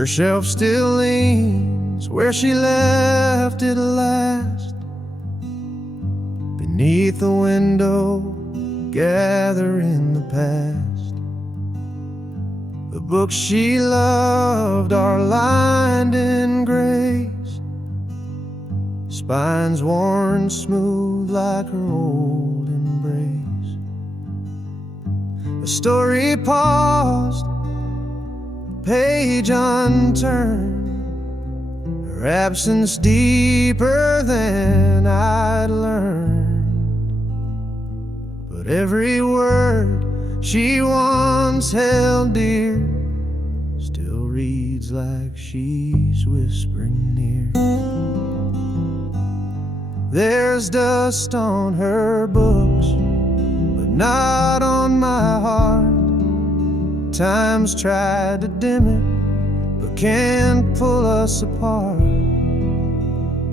Her shelf still leans where she left it last. Beneath the window, gathering the past. The books she loved are lined in grace, spines worn smooth like her old embrace. A story paused, page unturned, her absence deeper than I'd learned. But every word she once held dear still reads like she's whispering near. There's dust on her books, but not on my heart. Time's tried to dim it, but can't pull us apart.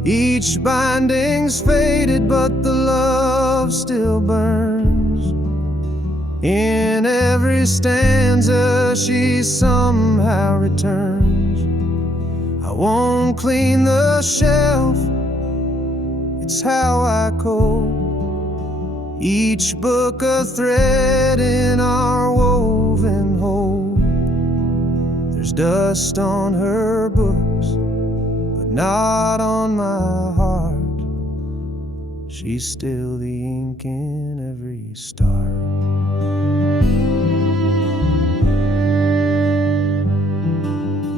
Each binding's faded, but the love still burns. In every stanza she somehow returns. I won't clean the shelf, it's how I code. Each book a thread in our woven whole. There's dust on her books, but not on my heart. She's still the ink in every star.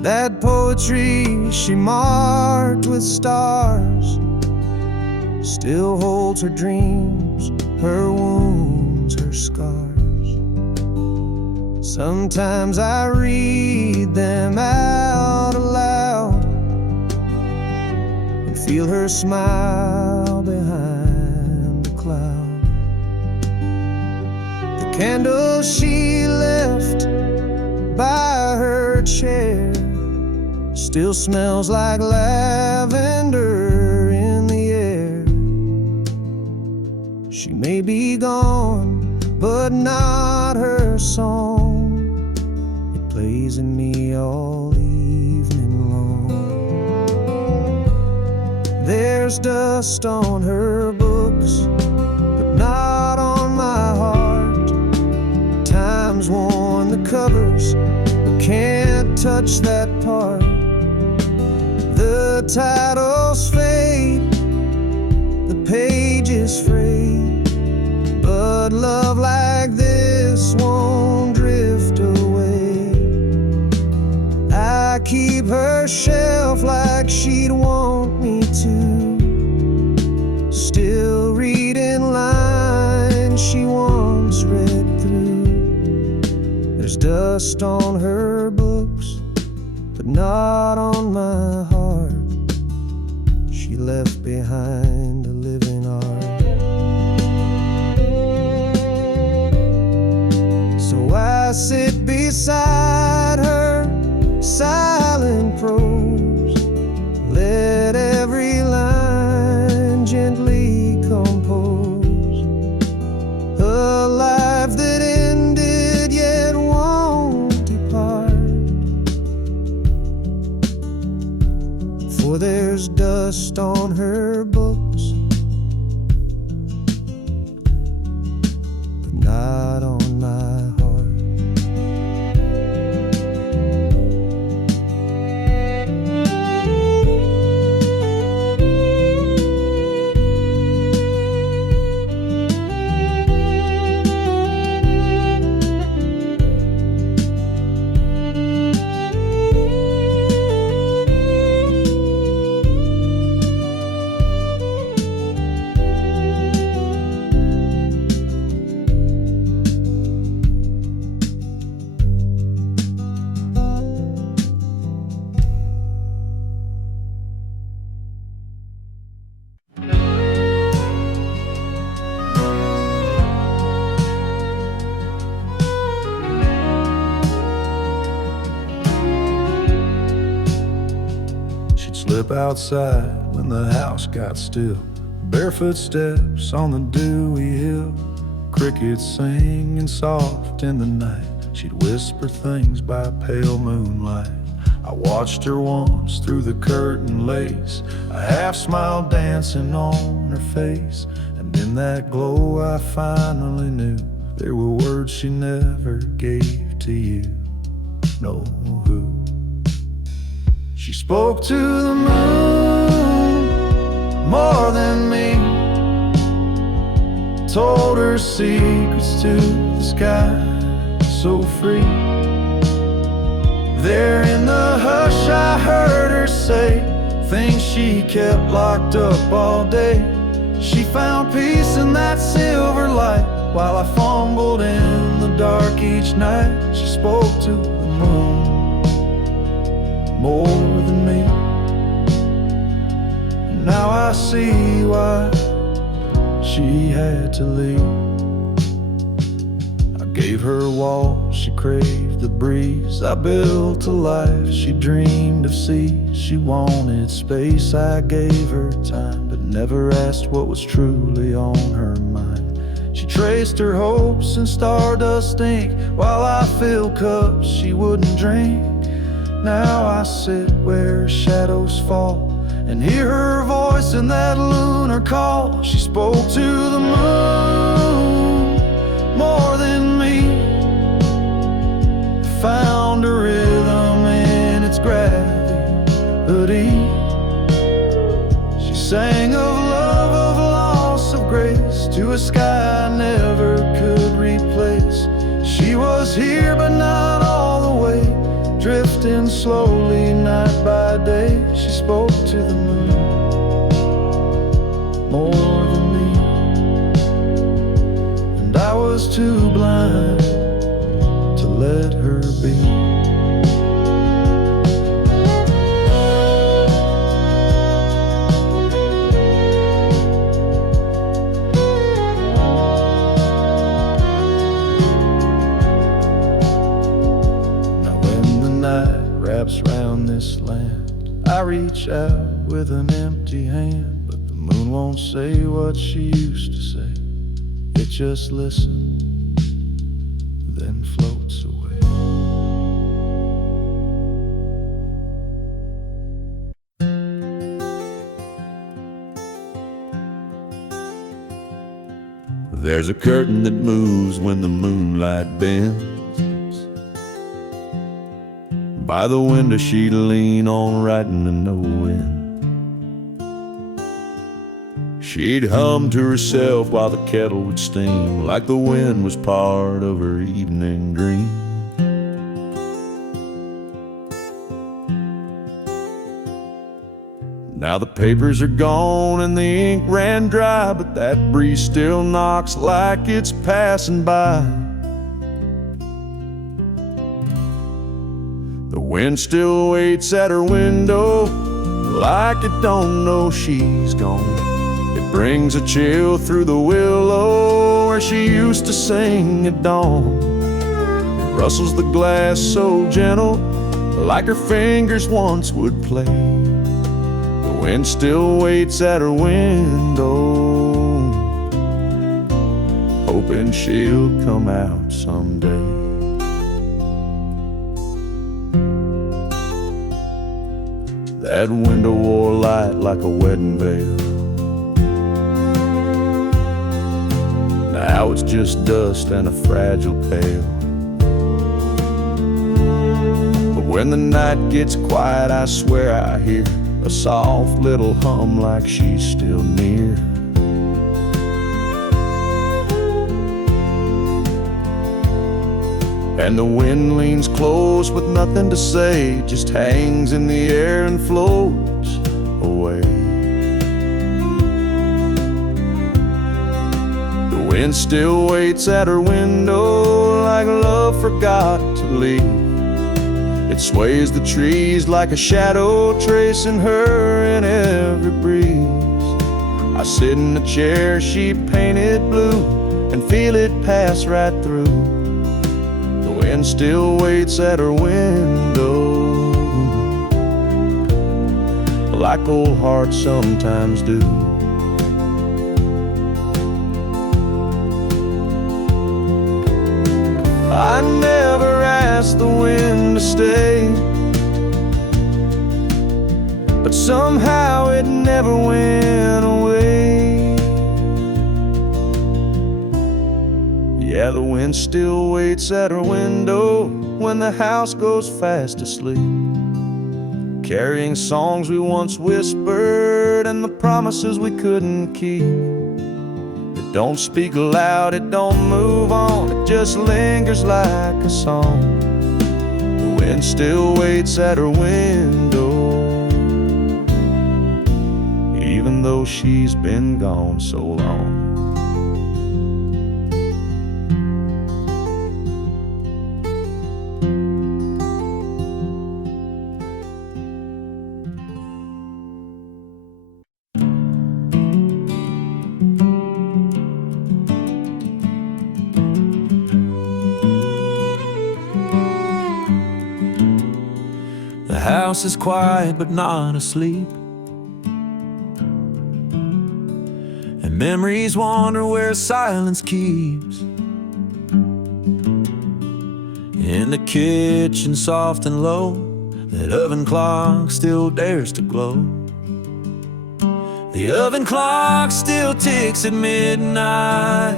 That poetry she marked with stars still holds her dreams, her wounds, her scars. Sometimes I read them out aloud and feel her smile behind the cloud. The candle she left by her chair still smells like lavender in the air. She may be gone, but not her song. It plays in me all evening long. There's dust on her books, but not on my heart. Time's worn the covers, but can't touch that part. The titles fade, the pages fray, but love like this won't drift away. I keep her shelf like she'd want me to, still reading lines she once read through. There's dust on her books, but not on my heart. She left behind a living art. So I sit beside her, silent prose, let every line gently compose. A life that ended yet won't depart. For there's dust on her books, but not on my heart. Slip outside when the house got still, barefoot steps on the dewy hill, crickets singing soft in the night. She'd whisper things by pale moonlight, I watched her once through the curtain lace, a half smile dancing on her face. And in that glow I finally knew there were words she never gave to you. No, who? She spoke to the moon more than me, told her secrets to the sky, so free. There in the hush I heard her say things she kept locked up all day. She found peace in that silver light while I fumbled in the dark each night. She spoke to the moon more than me. Now I see why she had to leave. I gave her walls, she craved the breeze. I built a life she dreamed of seas. She wanted space, I gave her time, but never asked what was truly on her mind. She traced her hopes in stardust ink while I filled cups she wouldn't drink. Now I sit where shadows fall and hear her voice in that lunar call. She spoke to the moon more than me, found a rhythm in its gravity. She sang of love, of loss, of grace, to a sky I never could replace. She was here but not all the way, drifting slowly night by day. She spoke to the moon more than me, and I was too blind to let her be. Wraps round this land, I reach out with an empty hand, but the moon won't say what she used to say. It just listens, then floats away. There's a curtain that moves when the moonlight bends. By the window she'd lean on, writing to no end. She'd hum to herself while the kettle would steam, like the wind was part of her evening dream. Now the papers are gone and the ink ran dry, but that breeze still knocks like it's passing by. The wind still waits at her window, like it don't know she's gone. It brings a chill through the willow where she used to sing at dawn. It rustles the glass so gentle, like her fingers once would play. The wind still waits at her window, hoping she'll come out someday. That window wore light like a wedding veil. Now it's just dust and a fragile pail. But when the night gets quiet, I swear I hear a soft little hum like she's still near. And the wind leans close with nothing to say, just hangs in the air and floats away. The wind still waits at her window, like love forgot to leave. It sways the trees like a shadow, tracing her in every breeze. I sit in the chair she painted blue and feel it pass right through. And still waits at her window, like old hearts sometimes do. I never asked the wind to stay, somehow it never went away. Yeah, the wind still waits at her window when the house goes fast asleep, carrying songs we once whispered and the promises we couldn't keep. It don't speak loud, it don't move on, it just lingers like a song. The wind still waits at her window, even though she's been gone so long. The house is quiet but not asleep, and memories wander where silence keeps. In the kitchen, soft and low, that oven clock still dares to glow. The oven clock still ticks at midnight,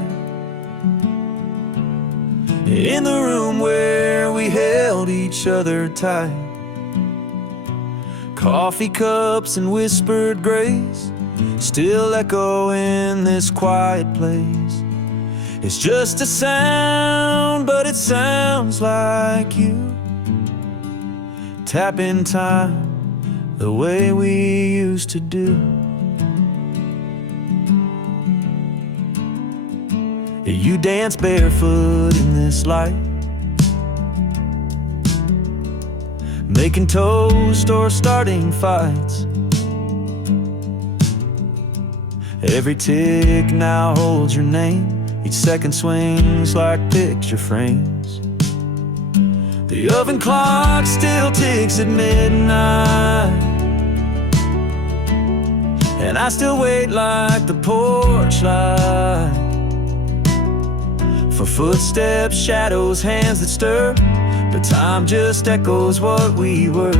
in the room where we held each other tight. Coffee cups and whispered grace still echo in this quiet place. It's just a sound, but it sounds like you. Tapping time the way we used to do. You dance barefoot in this light, making toast or starting fights. Every tick now holds your name, each second swings like picture frames. The oven clock still ticks at midnight, and I still wait like the porch light, for footsteps, shadows, hands that stir. But time just echoes what we were.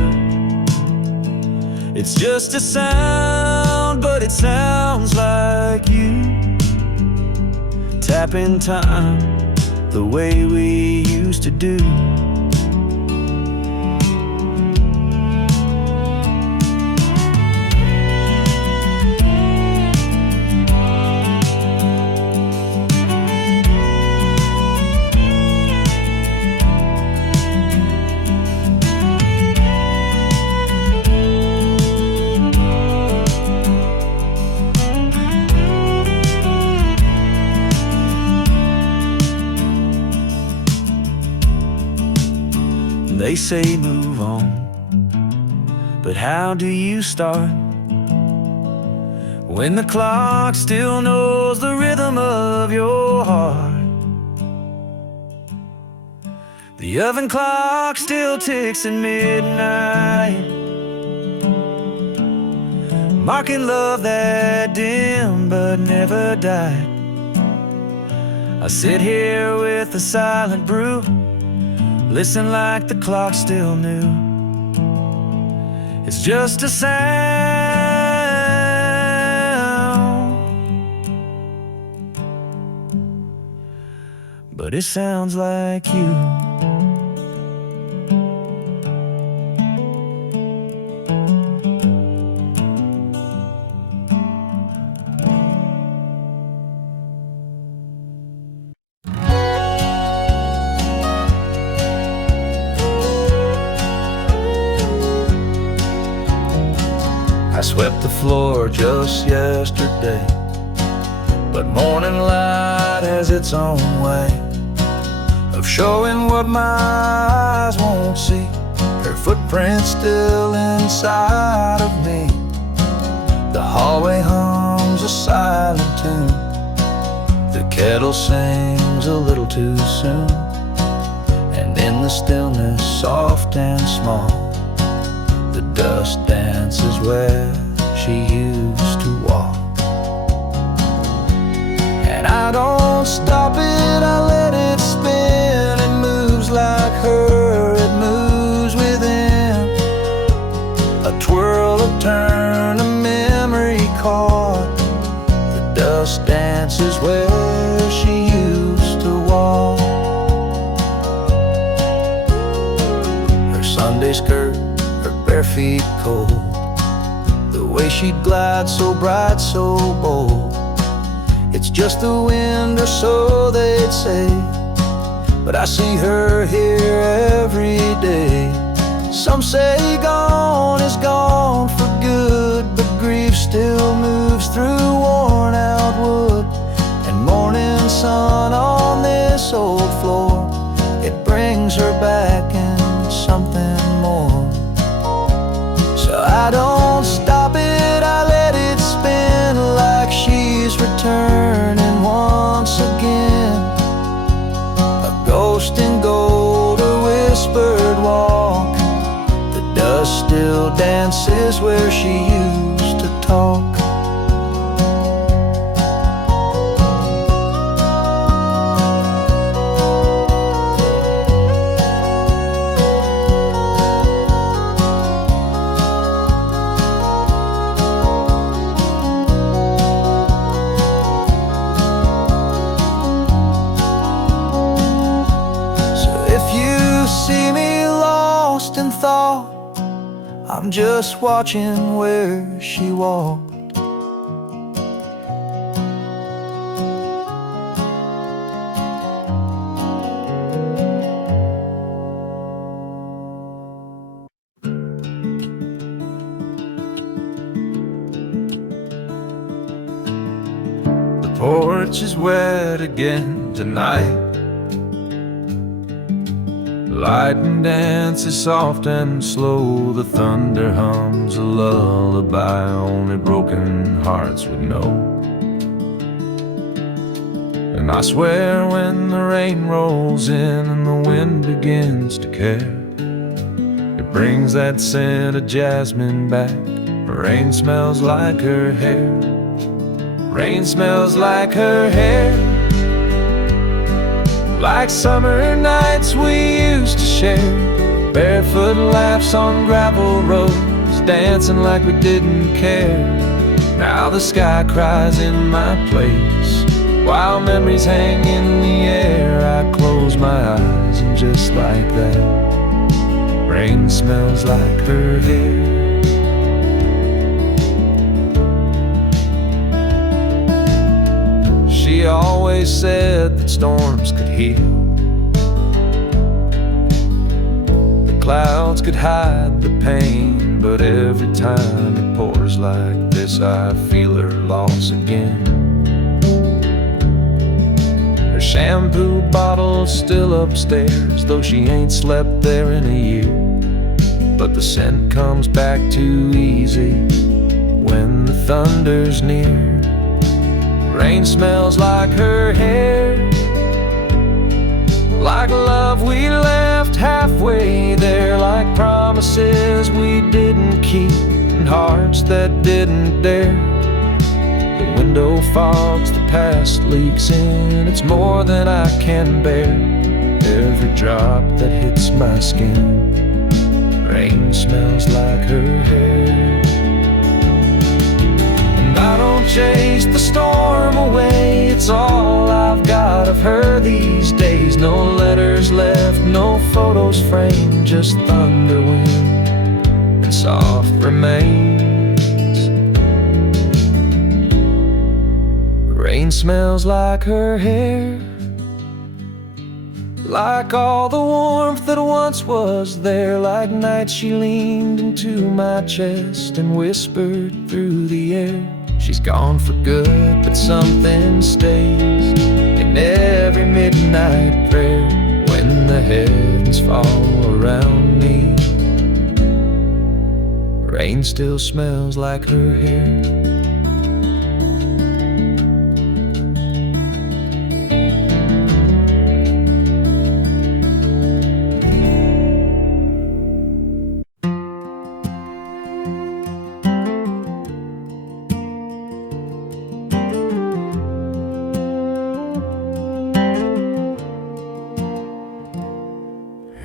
It's just a sound, but it sounds like you. Tapping time the way we used to do. They say move on, but how do you start when the clock still knows the rhythm of your heart? The oven clock still ticks at midnight, marking love that dimmed but never died. I sit here with a silent brew, listen like the clock still knew. It's just a sound, but it sounds like you. I swept the floor just yesterday, but morning light has its own way of showing what my eyes won't see. Her footprint's still inside of me. The hallway hums a silent tune. The kettle sings a little too soon, and in the stillness, soft and small, the dust dances where she used to walk. And I don't stop it, I let it spin. It moves like her, it moves within a twirl of turn feet cold. The way she'd glide so bright, so bold. It's just the wind, or so they'd say, but I see her here every day. Some say gone is gone for good, but grief still moves through worn out wood. And morning sun on this old floor, it brings her back in something more. So I don't stop it, I let it spin like she's returning once again. A ghost in gold, a whispered walk. The dust still dances where she used to talk. See me lost in thought, I'm just watching where she walked. The porch is wet again tonight. Lightning dances soft and slow. The thunder hums a lullaby only broken hearts would know. And I swear when the rain rolls in and the wind begins to care, it brings that scent of jasmine back. Rain smells like her hair. Rain smells like her hair. Like summer nights we used to share, barefoot laughs on gravel roads, dancing like we didn't care. Now the sky cries in my place, while memories hang in the air. I close my eyes and just like that, rain smells like her hair. She always said that storms could heal, the clouds could hide the pain, but every time it pours like this I feel her loss again. Her shampoo bottle's still upstairs, though she ain't slept there in a year. But the scent comes back too easy when the thunder's near. Rain smells like her hair, like love we left halfway there, like promises we didn't keep and hearts that didn't dare. The window fogs, the past leaks in, it's more than I can bear. Every drop that hits my skin, rain smells like her hair. I don't chase the storm away, it's all I've got of her these days. No letters left, no photos framed, just thunder, wind, and soft remains. Rain smells like her hair, like all the warmth that once was there, like nights she leaned into my chest and whispered through the air. She's gone for good, but something stays in every midnight prayer. When the heavens fall around me, rain still smells like her hair.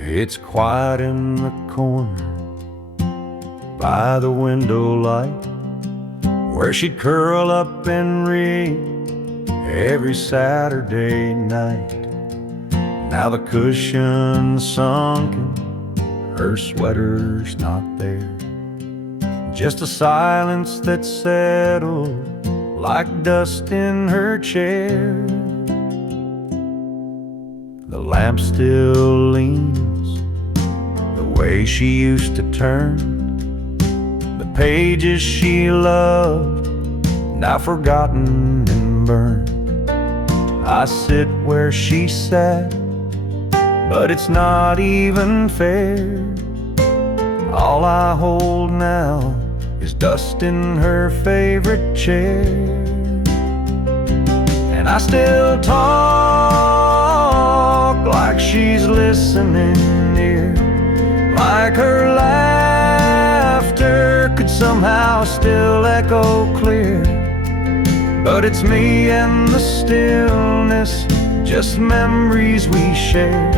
It's quiet in the corner by the window light, where she'd curl up and read every Saturday night. Now the cushion's sunken, her sweater's not there, just a silence that settled like dust in her chair. The lamp still leans the way she used to turn. The pages she loved, now forgotten and burned. I sit where she sat, but it's not even fair. All I hold now is dust in her favorite chair. And I still talk like she's listening near, like her laughter could somehow still echo clear. But it's me and the stillness, just memories we share,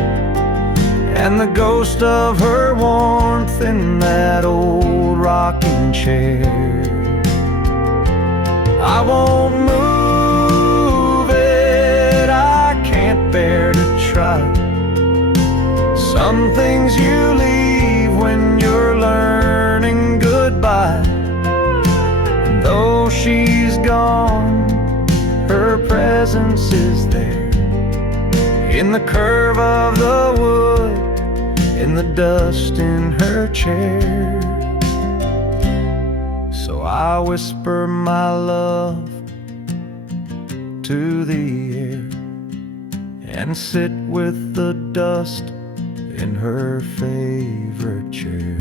and the ghost of her warmth in that old rocking chair. I won't move it, I can't bear to try. Some things you leave when you're learning goodbye. And though she's gone, her presence is there, in the curve of the wood, in the dust in her chair. So I whisper my love to the air and sit with the dust in her favorite chair.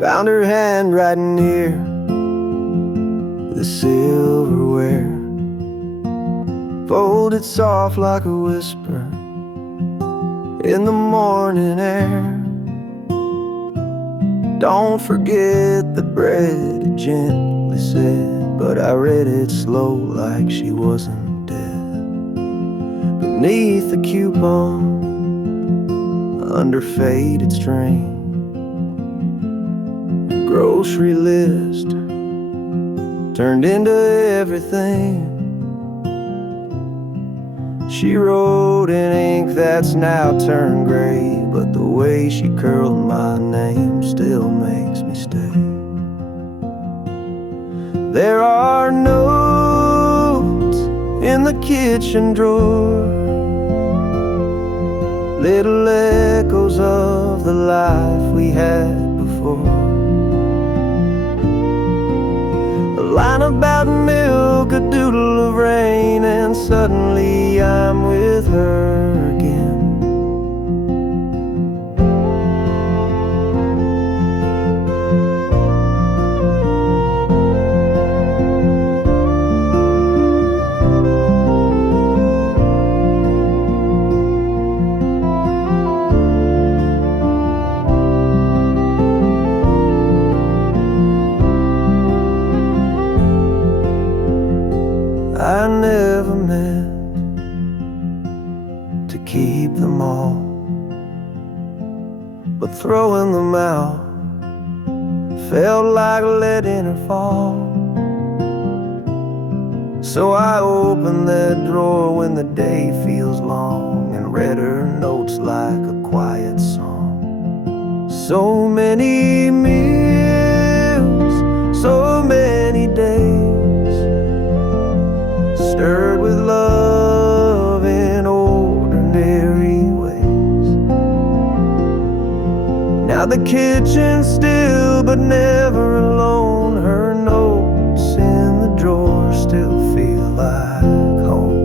Found her handwriting near the silverware, folded soft like a whisper in the morning air. Don't forget the bread, it gently said, but I read it slow like she wasn't dead. Beneath the coupon, under faded string, grocery list turned into everything. She wrote in ink that's now turned gray, but the way she curled my name still makes me stay. There are notes in the kitchen drawer, little echoes of the life we had before. A line about milk, a doodle of rain, and suddenly I'm with her again. I never meant to keep them all, but throwing them out felt like letting her fall. So I opened that drawer when the day feels long and read her notes like a quiet song. So many meals, so many days, stirred with love in ordinary ways. Now the kitchen's still but never alone. Her notes in the drawer still feel like home.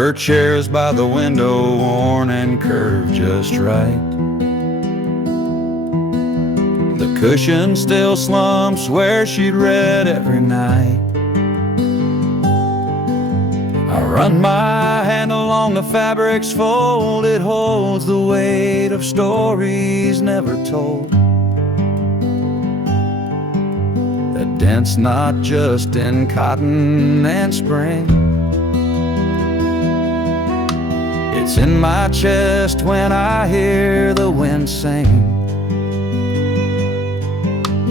Her chair's by the window, worn and curved just right. The cushion still slumps where she'd read every night. I run my hand along the fabric's fold. It holds the weight of stories never told, that dent's not just in cotton and spring. It's in my chest when I hear the wind sing.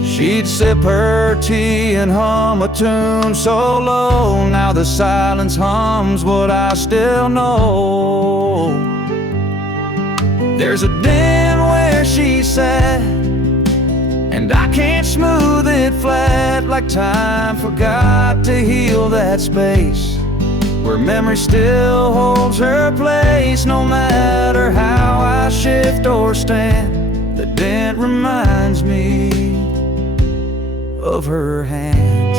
She'd sip her tea and hum a tune so low. Now the silence hums what I still know. There's a den where she sat, and I can't smooth it flat, like time forgot to heal that space where memory still holds her place. No matter how I shift or stand, the dent reminds me of her hands.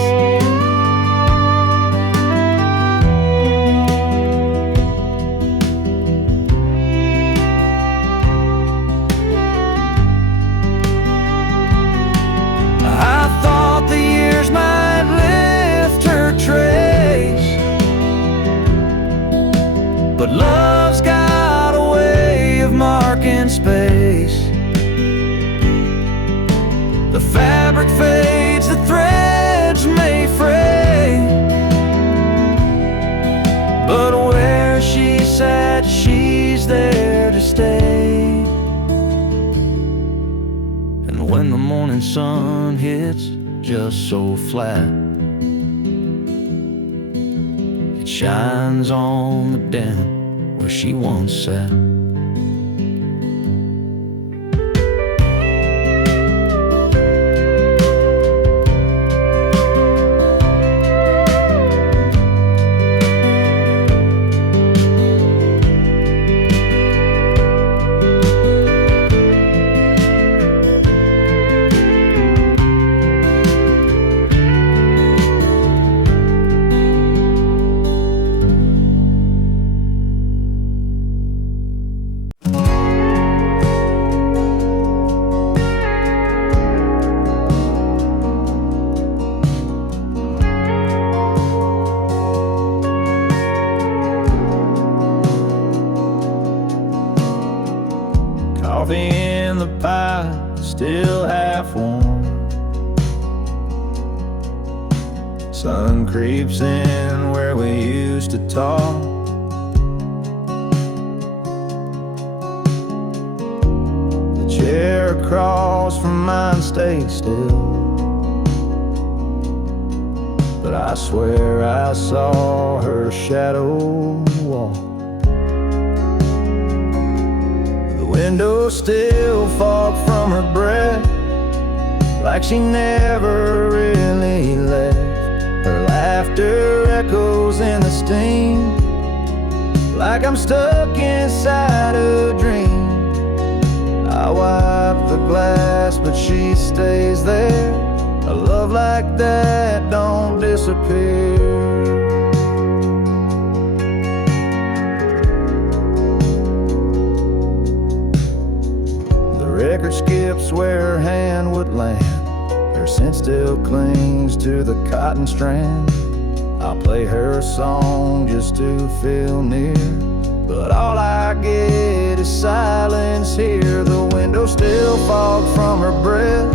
I thought the years might lift her trace, but love's got a way of marking space. The fabric fades, the threads may fray, but where she sat, she's there to stay. And when the morning sun hits just so flat, it shines on the dent where she once sat. Coffee in the pie, still half warm. Sun creeps in where we used to talk. The chair across from mine stays still, but I swear I saw her shadow walk. Window still fog from her breath, like she never really left. Her laughter echoes in the steam, like I'm stuck inside a dream. I wipe the glass, but she stays there. A love like that don't disappear. Record skips where her hand would land. Her scent still clings to the cotton strand. I'll play her song just to feel near, but all I get is silence here. The window still fogged from her breath,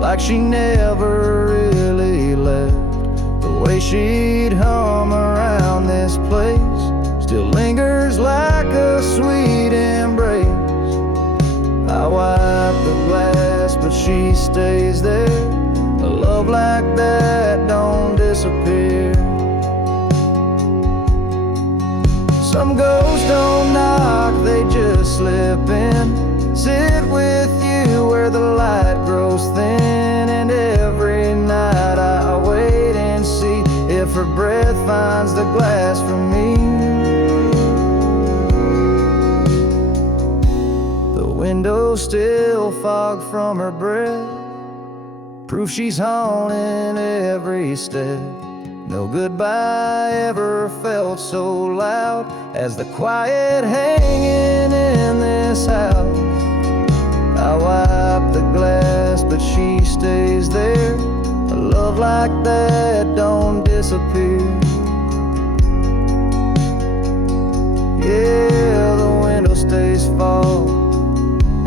like she never really left. The way she'd hum around this place still lingers like a sweet embrace. I wipe the glass, but she stays there. A love like that don't disappear. Some ghosts don't knock, they just slip in. Sit with you where the light grows thin. And every night I wait and see if her breath finds the glass for me. Window still fogged from her breath, proof she's haunting every step. No goodbye ever felt so loud as the quiet hanging in this house. I wipe the glass, but she stays there. A love like that don't disappear. Yeah, the window stays fall,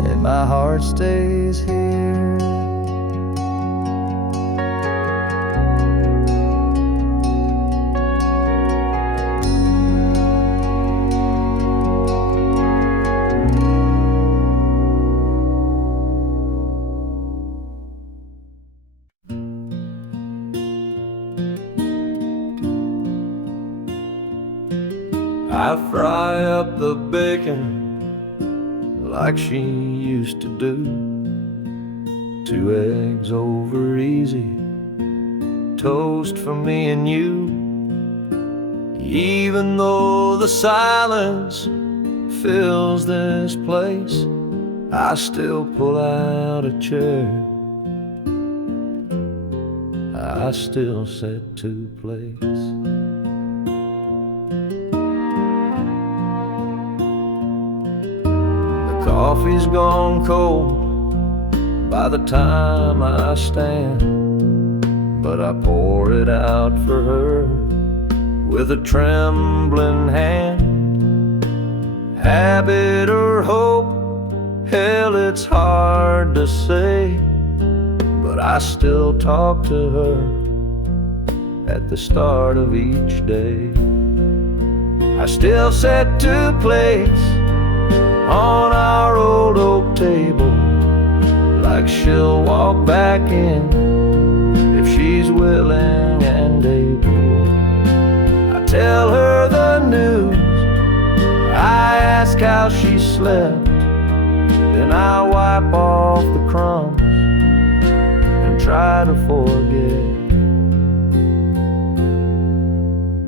and my heart stays here. I fry up the bacon like she used to do. 2 eggs over easy, toast for me and you. Even though the silence fills this place, I still pull out a chair. I still set to place. Coffee's gone cold by the time I stand, but I pour it out for her with a trembling hand. Habit or hope, hell, it's hard to say, but I still talk to her at the start of each day. I still set to place on our old oak table, like she'll walk back in if she's willing and able. I tell her the news, I ask how she slept, then I wipe off the crumbs and try to forget.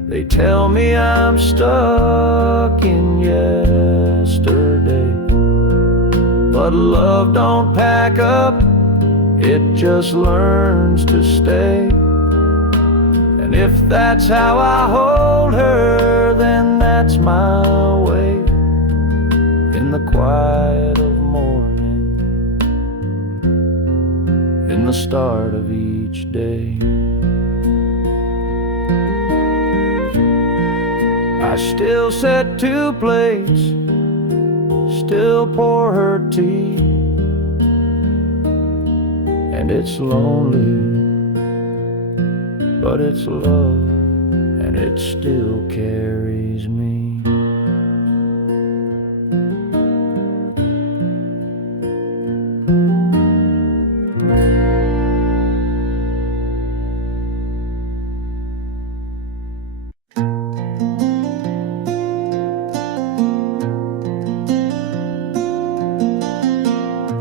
They tell me I'm stuck in yesterday, but love don't pack up, it just learns to stay. And if that's how I hold her, then that's my way. In the quiet of morning, in the start of each day, I still set to plates, still pour her tea. And it's lonely, but it's love, and it still carries me.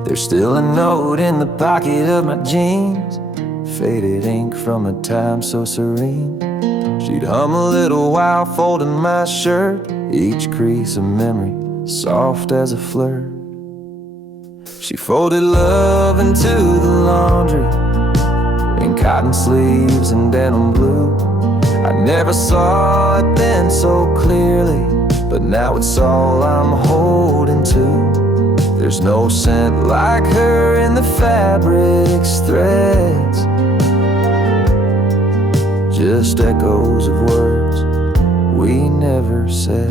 There's still a note in the pocket of my jeans, faded ink from a time so serene. She'd hum a little while folding my shirt, each crease a memory, soft as a flirt. She folded love into the laundry, in cotton sleeves and denim blue. I never saw it then so clearly, but now it's all I'm holding to. There's no scent like her in the fabric's threads, just echoes of words we never said.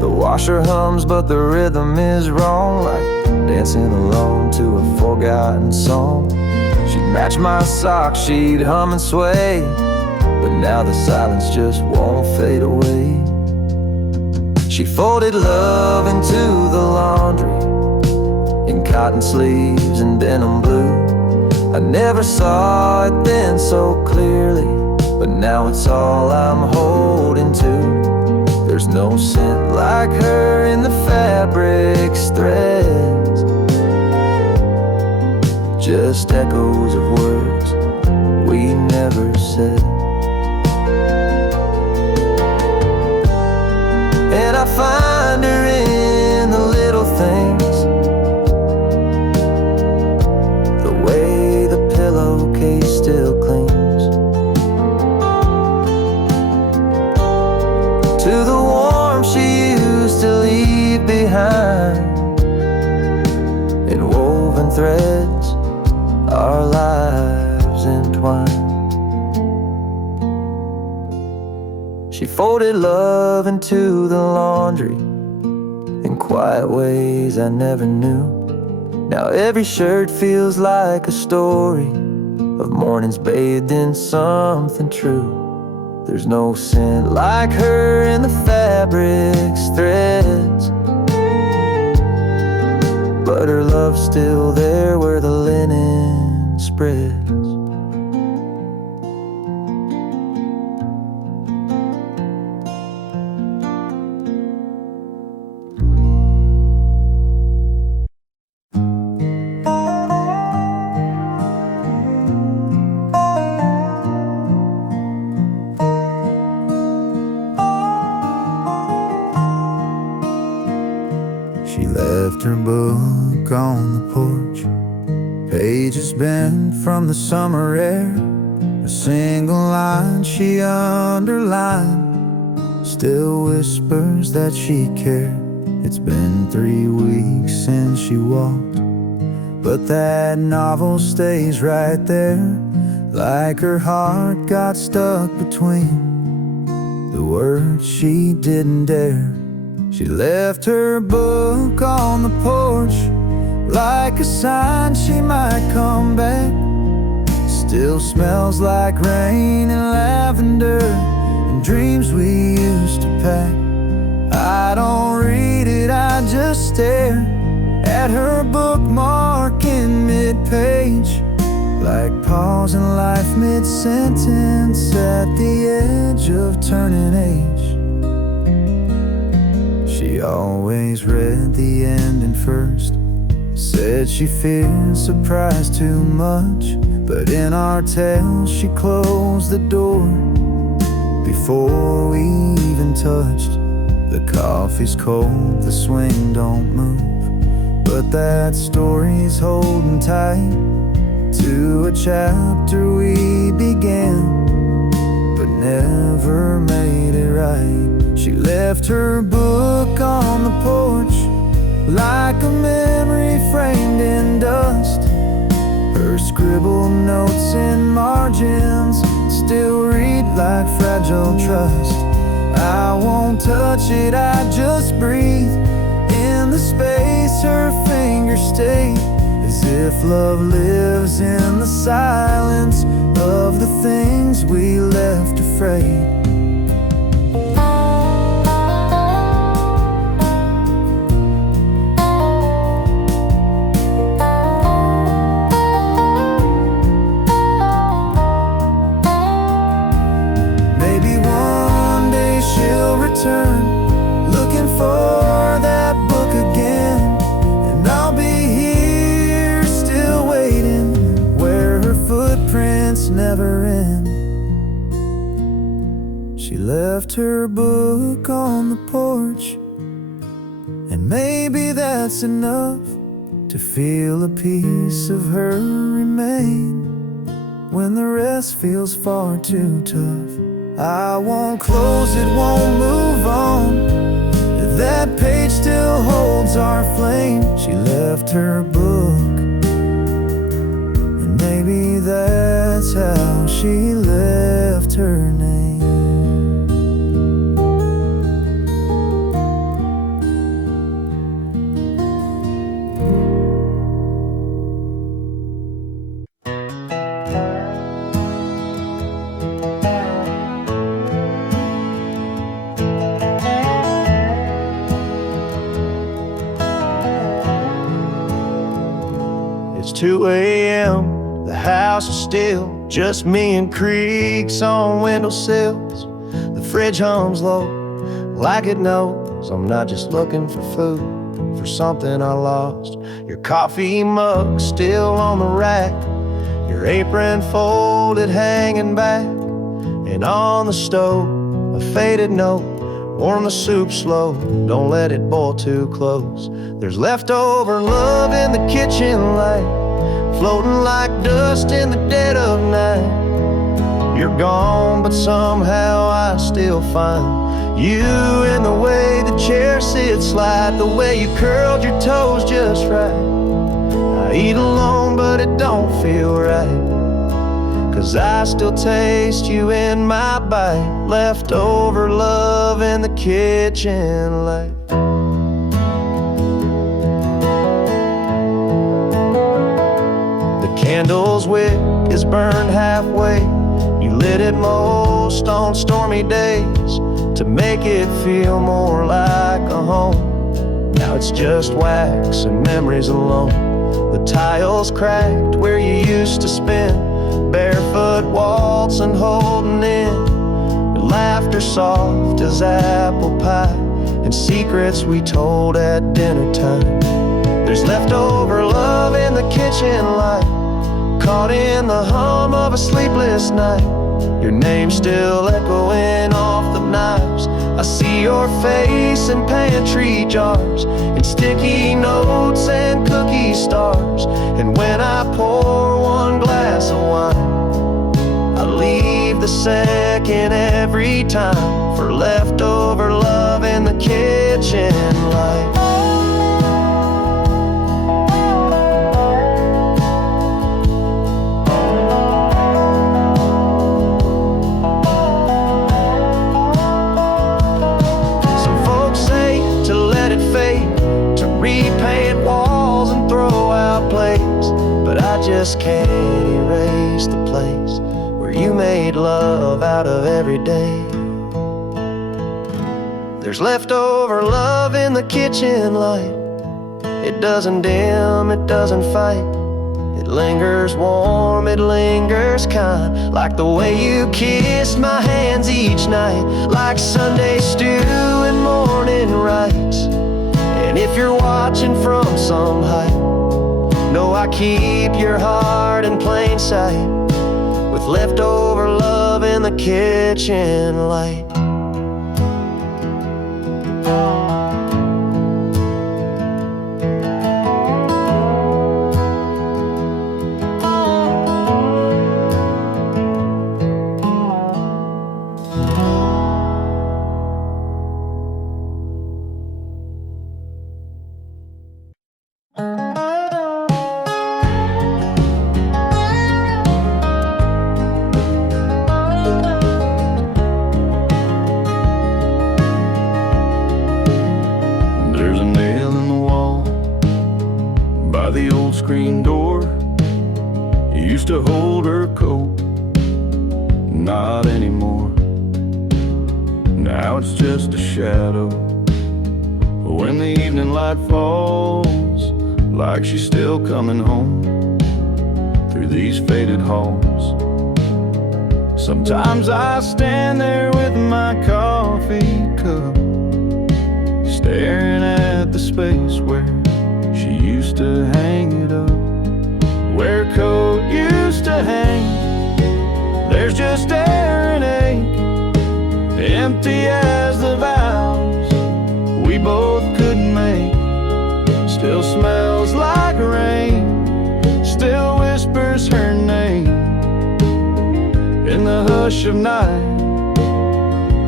The washer hums but the rhythm is wrong, like dancing alone to a forgotten song. She'd match my socks, she'd hum and sway, but now the silence just won't fade away. She folded love into the laundry, in cotton sleeves and denim blue. I never saw it then so clearly, but now it's all I'm holding to. There's no scent like her in the fabric's threads, just echoes of words we never said. And I find her in the little things, the way the pillowcase still She folded love into the laundry in quiet ways I never knew. Now every shirt feels like a story of mornings bathed in something true. There's no scent like her in the fabric's threads, but her love's still there where the linen spreads. She left her book on the porch, pages bent from the summer air. A single line she underlined still whispers that she cared. It's been 3 weeks since she walked, but that novel stays right there, like her heart got stuck between the words she didn't dare. She left her book on the porch, like a sign she might come back. Still smells like rain and lavender and dreams we used to pack. I don't read it, I just stare at her bookmark in mid-page, like pausing life mid-sentence at the edge of turning age. She always read the ending first, said she feared surprise too much, but in our tale she closed the door before we even touched. The coffee's cold, the swing don't move, but that story's holding tight to a chapter we began, but never made it right. She left her book on the porch, like a memory framed in dust. Her scribbled notes in margins still read like fragile trust. I won't touch it, I just breathe in the space her fingers stay, as if love lives in the silence of the things we left afraid. Looking for that book again, and I'll be here still waiting where her footprints never end. She left her book on the porch, and maybe that's enough to feel a piece of her remain when the rest feels far too tough. I won't close it, won't move on. That page still holds our flame. She left her book, and maybe that's how she left her name. It's 2 a.m., the house is still, just me and creaks on windowsills. The fridge hums low, like it knows I'm not just looking for food, for something I lost. Your coffee mug still on the rack, your apron folded hanging back, and on the stove, a faded note, warm the soup slow, don't let it boil too close. There's leftover love in the kitchen light, floating like dust in the dead of night. You're gone, but somehow I still find you in the way the chair sits light, the way you curled your toes just right. I eat alone, but it don't feel right, 'cause I still taste you in my bite. Leftover love in the kitchen light. The candle's wick is burned halfway. You lit it most on stormy days to make it feel more like a home. Now it's just wax and memories alone. The tiles cracked where you used to spin, barefoot waltzing, holding in. Your laughter soft as apple pie, and secrets we told at dinner time. There's leftover love in the kitchen light, caught in the hum of a sleepless night. Your name still echoing off the knives. I see your face in pantry jars, and sticky notes and cookie stars. And when I pour one glass of wine, I leave the second every time for leftover love in the kitchen light. Repaint walls and throw out plates, but I just can't erase the place where you made love out of every day. There's leftover love in the kitchen light. It doesn't dim, it doesn't fight. It lingers warm, it lingers kind, like the way you kissed my hands each night, like Sunday stew and morning rites. And if you're watching from some height, know I keep your heart in plain sight, with leftover love in the kitchen light. The old screen door, you used to hold her coat, not anymore. Now it's just a shadow when the evening light falls, like she's still coming home through these faded halls. Sometimes I stand there with my coffee cup, staring at the space where she used to hang it up, where a coat used to hang. There's just air and ache, empty as the vows we both couldn't make. Still smells like rain, still whispers her name in the hush of night.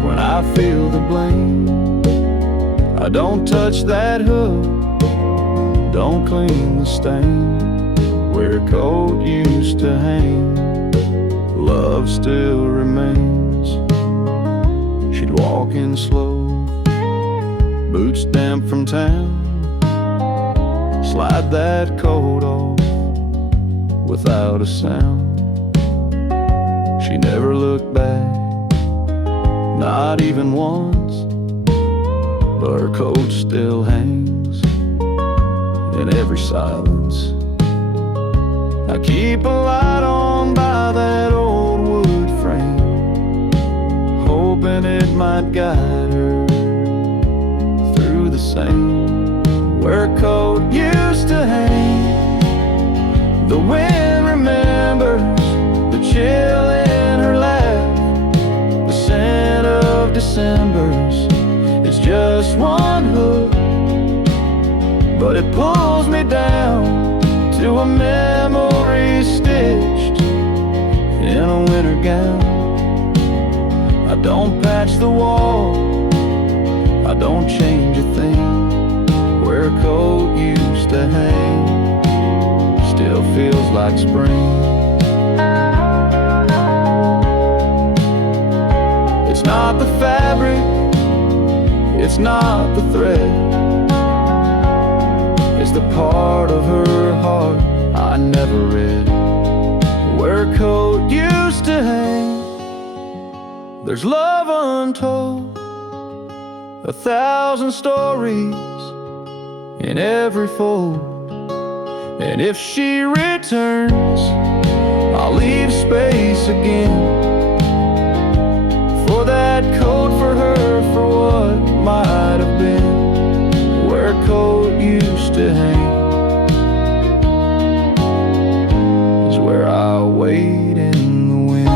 When I feel the blame, I don't touch that hook, don't clean the stain where a coat used to hang. Love still remains. She'd walk in slow, boots damp from town, slide that coat off without a sound. She never looked back, not even once, but her coat still hangs in every silence. I keep a light on by that old wood frame, hoping it might guide her through the same where a coat used to hang. The wind remembers the chill in her laugh, the scent of December's. It's just one hook, but it pulls me down to a memory stitched in a winter gown. I don't patch the wall, I don't change a thing. Where a coat used to hang still feels like spring. It's not the thread, it's the part of her heart I never read. Where a coat used to hang, there's love untold, 1,000 stories in every fold. And if she returns, I'll leave space again for that coat, for her, for what might have been. Where a coat used to hang is where I wait in the wind.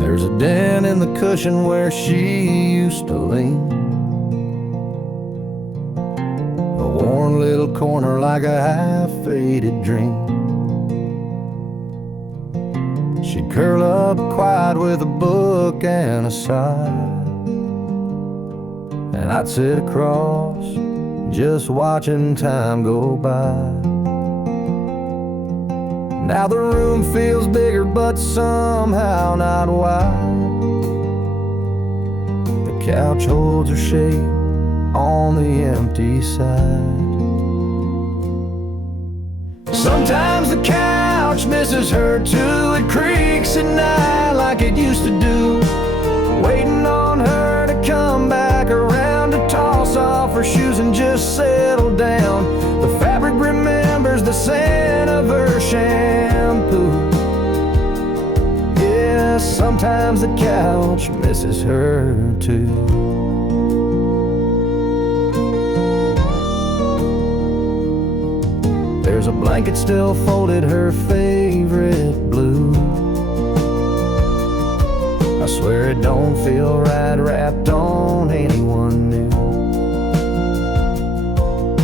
There's a dent in the cushion where she used to lean, a worn little corner like a half-faded dream. She'd curl up quiet with a book and a sigh, and I'd sit across just watching time go by. Now the room feels bigger, but somehow not wide. The couch holds her shape on the empty side. Sometimes the couch misses her too. It creaks at night like it used to do, waiting on her to come back around to toss off her shoes and just settle down. The fabric remembers the scent of her shampoo. Yeah, sometimes the couch misses her too. There's a blanket still folded, her favorite blue. I swear it don't feel right wrapped on anyone new.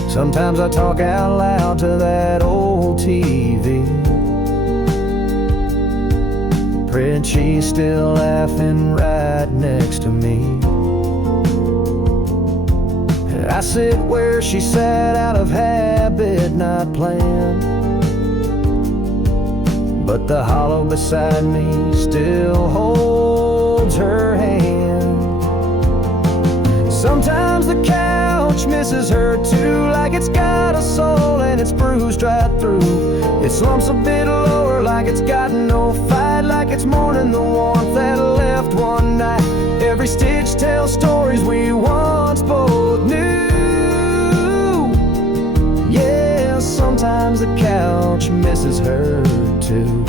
Sometimes I talk out loud to that old TV, praying she's still laughing right next to me. And I sit where she sat out of habit, not planned, but the hollow beside me still holds her hand. Sometimes the couch misses her too, like it's got a soul and it's bruised right through. It slumps a bit lower like it's got no fight, like it's mourning the warmth that left one night. Every stitch tells stories we once both knew. Yeah, sometimes the couch misses her too.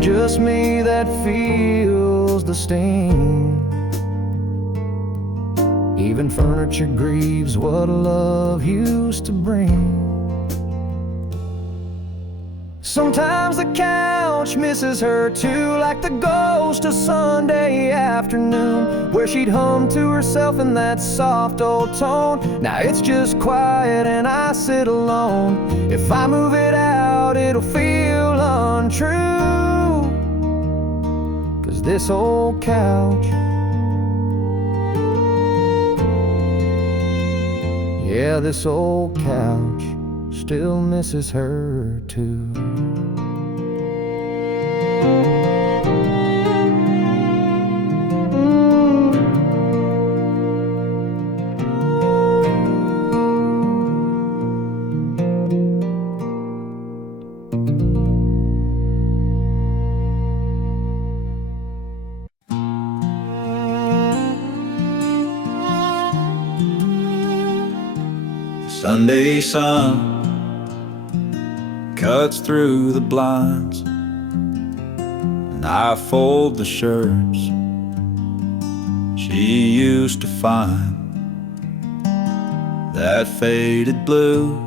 Just me that feels the sting. Even furniture grieves what love used to bring. Sometimes the couch misses her too, like the ghost of Sunday afternoon, where she'd hum to herself in that soft old tone. Now it's just quiet and I sit alone. If I move it out, it'll feel untrue. This old couch, yeah, this old couch still misses her too. Sunday sun cuts through the blinds, and I fold the shirts she used to find. That faded blue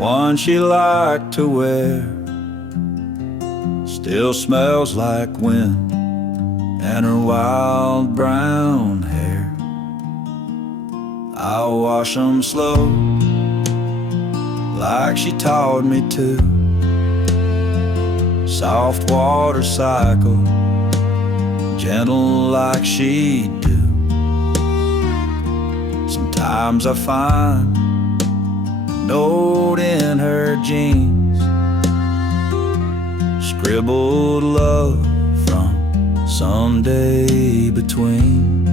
one she liked to wear still smells like wind and her wild brown hair. I'll wash 'em slow, like she taught me to. Soft water cycle, gentle like she do. Sometimes I find a note in her jeans, scribbled love from someday between.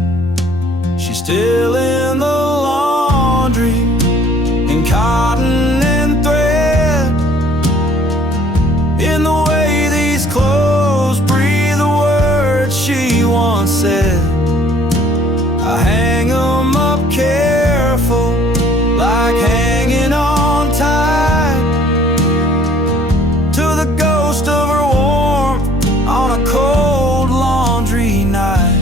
She's still in the laundry, in cotton and thread, in the way these clothes breathe the words she once said. I hang 'em up careful, like hanging on tight to the ghost of her warmth on a cold laundry night.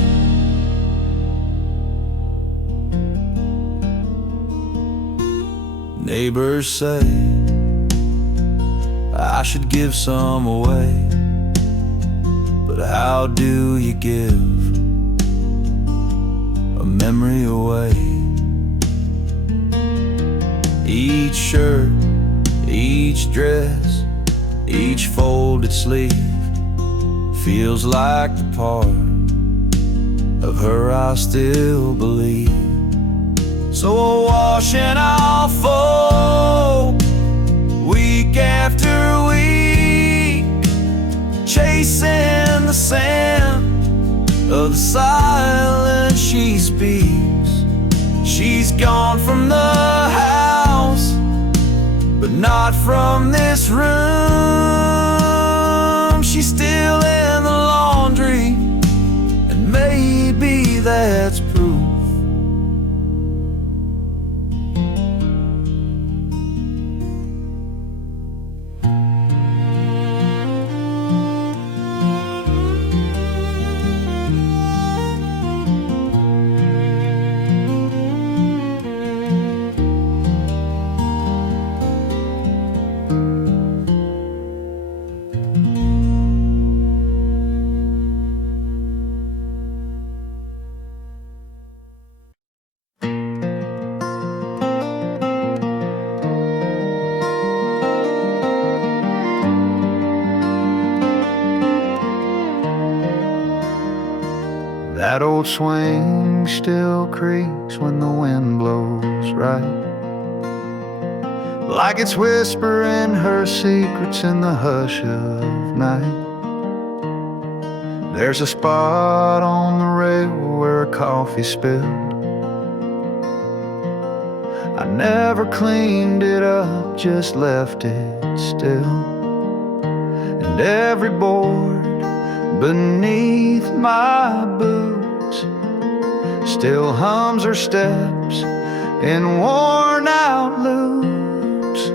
Neighbors say I should give some away, but how do you give a memory away? Each shirt, each dress, each folded sleeve feels like the part of her I still believe. So I'll wash and I'll fold, week after week, chasing the sand of the silence she speaks. She's gone from the house, but not from this room. She's still in the laundry, and maybe that's proof. That old swing still creaks when the wind blows right, like it's whispering her secrets in the hush of night. There's a spot on the rail where a coffee spilled. I never cleaned it up, just left it still. And every board beneath my boots still hums her steps in worn out loops.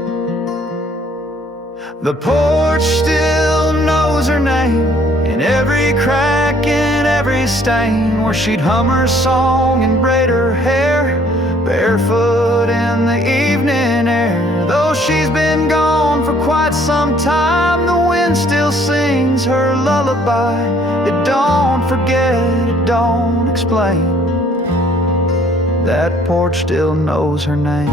The porch still knows her name, in every crack, in every stain, where she'd hum her song and braid her hair, barefoot in the evening air. Though she's been gone for quite some time, the wind still sings her lullaby. It don't forget, it don't explain. That porch still knows her name.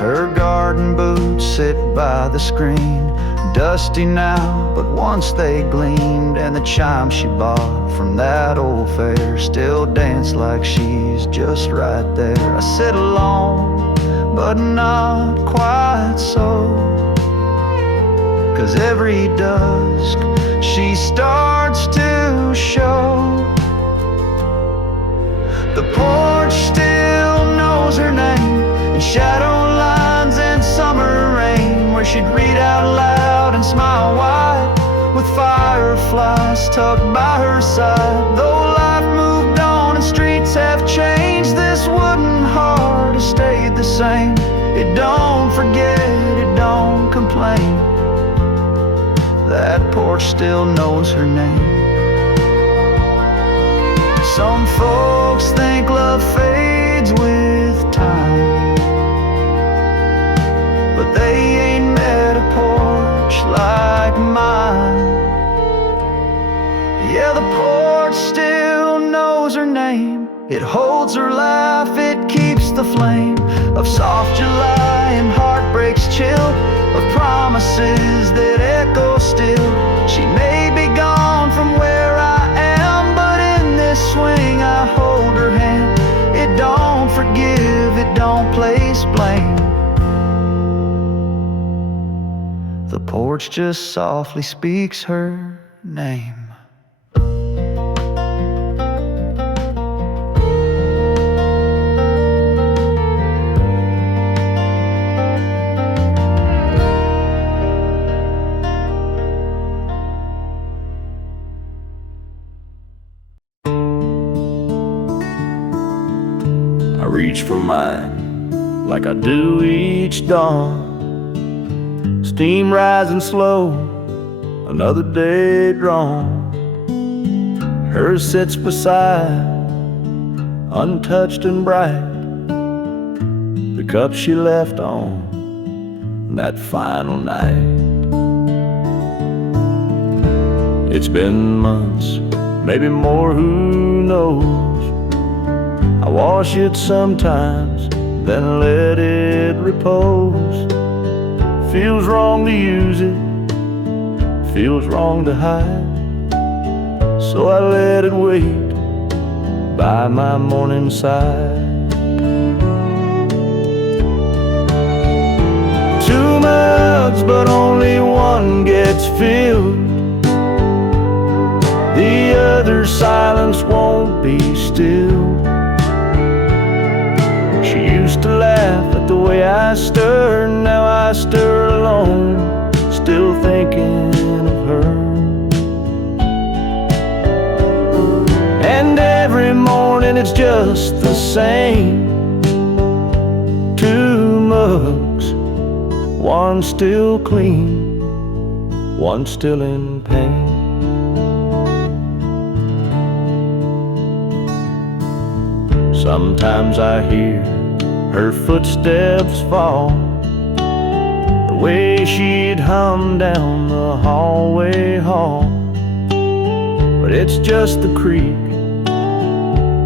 Her garden boots sit by the screen, dusty now, but once they gleamed. And the chime she bought from that old fair still dance like she's just right there. I sit alone, but not quite so, 'cause every dusk she starts to show. The porch still knows her name, in shadow lines and summer rain, where she'd read out loud and smile wide, with fireflies tucked by her side. Though life moved on and streets have changed, this wooden heart has stayed the same. It don't forget, it don't complain. That porch still knows her name. Some folks think love fades with time, but they ain't met a porch like mine. Yeah, the porch still knows her name. It holds her laugh, it keeps the flame of soft July and heartbreak's chill, of promises that echo still. She may be gone from where I am, but in this swing I hold her hand. It don't forgive, it don't place blame. The porch just softly speaks her name. I reach for mine like I do each dawn. Steam rising slow, another day drawn. Hers sits beside, untouched and bright, the cup she left on that final night. It's been months, maybe more, who knows. I wash it sometimes, then let it repose. Feels wrong to use it, feels wrong to hide, so I let it wait by my morning side. 2 mugs, but only one gets filled. The other silence won't be still. She used to laugh at the way I stir, now I stir alone, still thinking of her. And every morning it's just the same. 2 mugs, one still clean, one still in pain. Sometimes I hear her footsteps fall, the way she'd hum down the hallway hall. But it's just the creak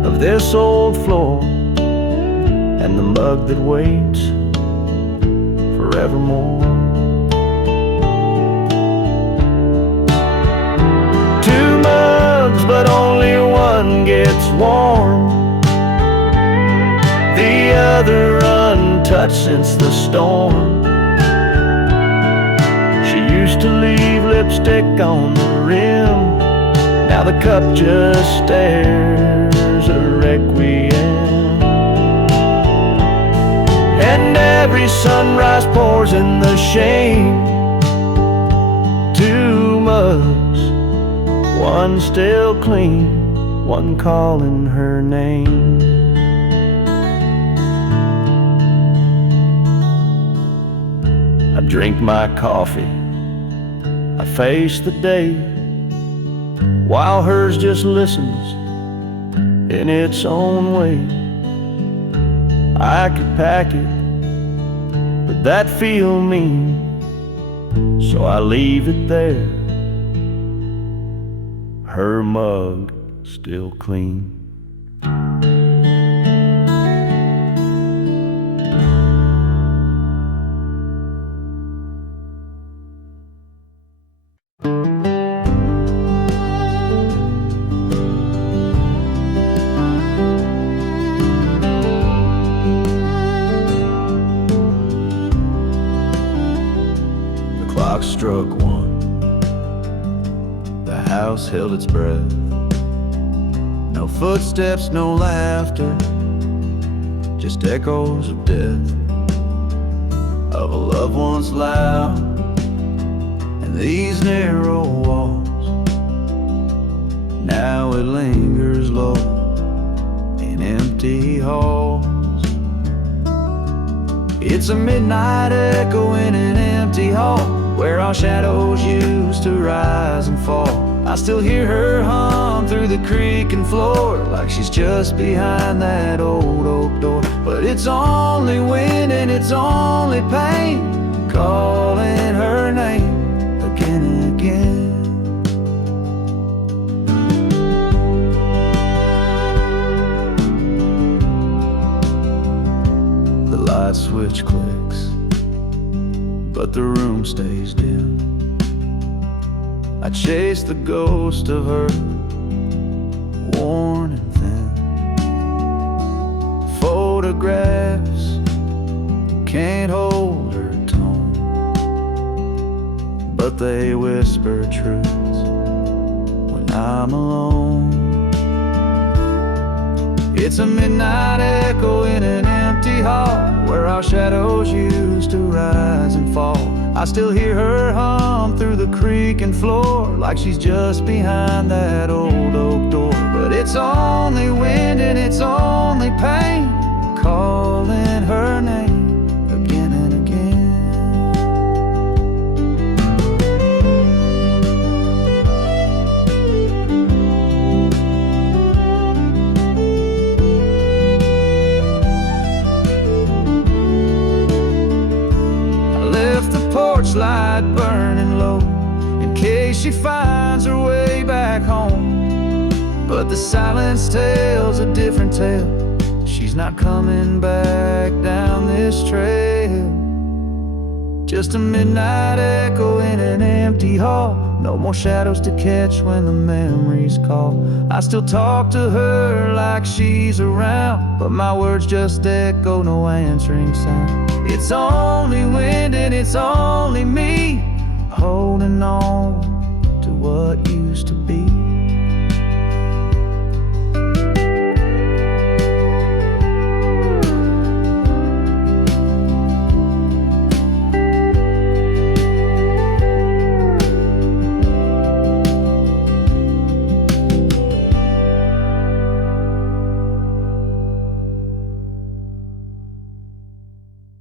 of this old floor and the mug that waits forevermore. 2 mugs, but only one gets warm, the other untouched since the storm. She used to leave lipstick on the rim, now the cup just stares a requiem. And every sunrise pours in the shame. 2 mugs, one still clean, one calling her name. I drink my coffee, I face the day, while hers just listens in its own way. I could pack it, but that'd feel mean, so I leave it there, her mug still clean. Struck 1. The house held its breath. No footsteps, no laughter, just echoes of death, of a loved one's loud and these narrow walls. Now it lingers low in empty halls. It's a midnight echo in an empty hall, where our shadows used to rise and fall. I still hear her hum through the creaking floor, like she's just behind that old oak door. But it's only wind and it's only pain, calling her name again and again. The light switch clicks, but the room stays dim. I chase the ghost of her, worn and thin. Photographs can't hold her tone, but they whisper truths when I'm alone. It's a midnight echo in an empty hall, where our shadows used to rise and fall. I still hear her hum through the creaking floor, like she's just behind that old oak door. But it's only wind and it's only pain, calling her name again and again. Porch light burning low, in case she finds her way back home. But the silence tells a different tale. She's not coming back down this trail. Just a midnight echo in an empty hall, no more shadows to catch when the memories call. I still talk to her like she's around, but my words just echo, no answering sound. It's only wind and it's only me, holding on